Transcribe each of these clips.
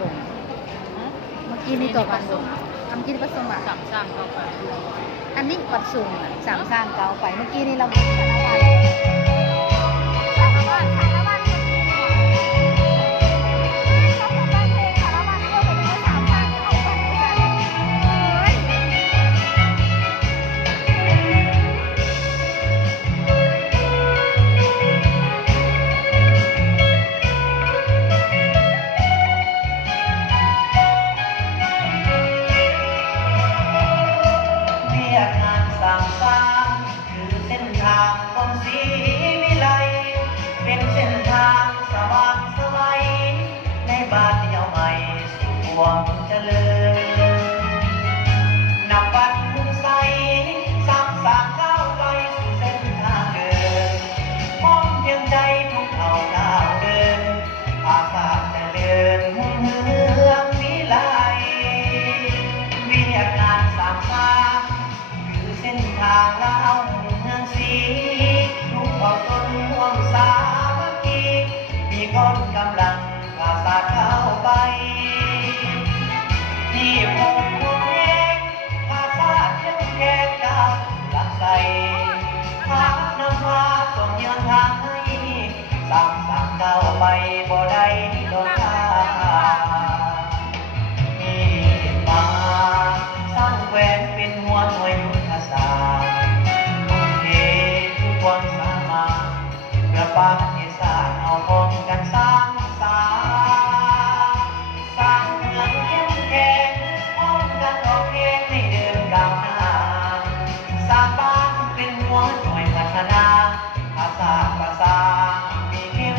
ดงเมื่อกี้นี่ตัวบันดงทำกินผสมอ่ะ สามสร้างเข้าไป อันนี้ปัดสูงอ่ะสามสร้างเก่าไปเมื่อกี้นี่เราบุกสารวัตรสารวัตรสารวัตรเมื่อกี้นี่เขาทำบ้านเพลงสารวัตรก็เป็นสามสร้างที่เขาฝันกันเฮ้ย เรียกงานสร้างสร้างคือเส้นทางของศรีวิไลเป็นเส้นทางสว่างไสวัยในบ้านเดียวใหม่สู่ความเจริญนับวันมุ่งใสสร้างสร้างก้าวไปสู่เส้นทางเดินมองเพียงใจทุกเขาดาวเดินอาสาเจริญมุ่งเมืองวิไลเรียกงานสร้างสร้างคือเส้นทางเล่าเมืองศรีทุกเผ่าชนร่วมสามัคคีมีคนกำลังพาศาสตร์เข้าไปที่มุ่งมุ่งเองพาศาสตร์เข้มแข็งดาวหลักใสพานำพาส่งยังทางให้สร้างสร้างเข้าไปบ่ได้ดอกทางที่มาสร้างแหวนเป็นหัวหน่วยยุทธศาสตร์ทุ่มเททุกความสามารถเพื่อประเทศชาติเอาพ้องกันสร้างสรรค์สร้างเมืองเข้มแข็งพ้องกันออกเองให้เดินก้าวหน้าสร้างบ้านเป็นหัวหน่วยพัฒนาภาษาประสานมีเข้ม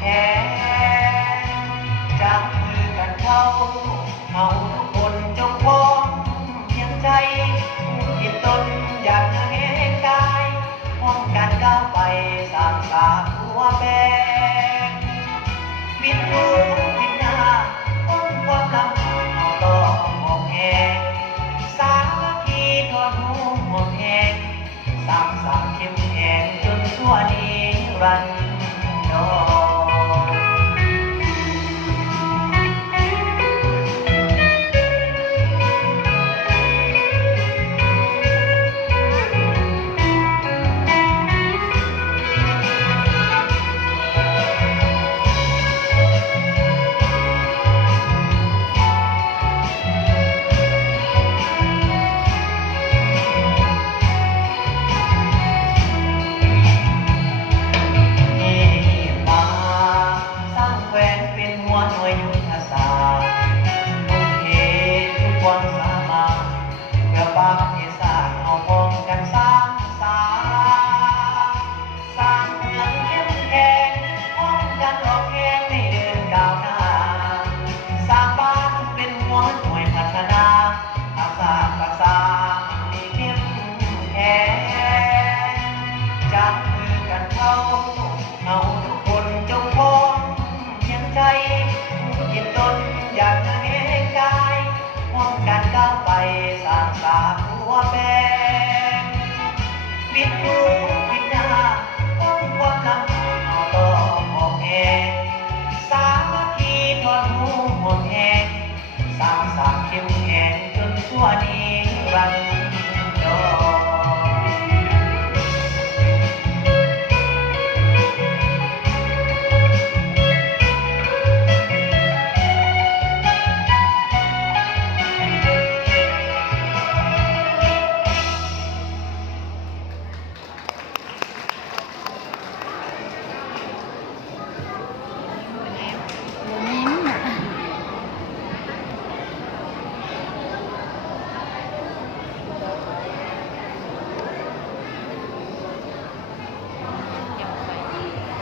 แข็งจับมือกันเข้าทุกคนจงพร้อมเพียงใจจิตตนอยากจะเห็นกายป้องกันก้าวไปสร้างสาตัวแบกบิดตัว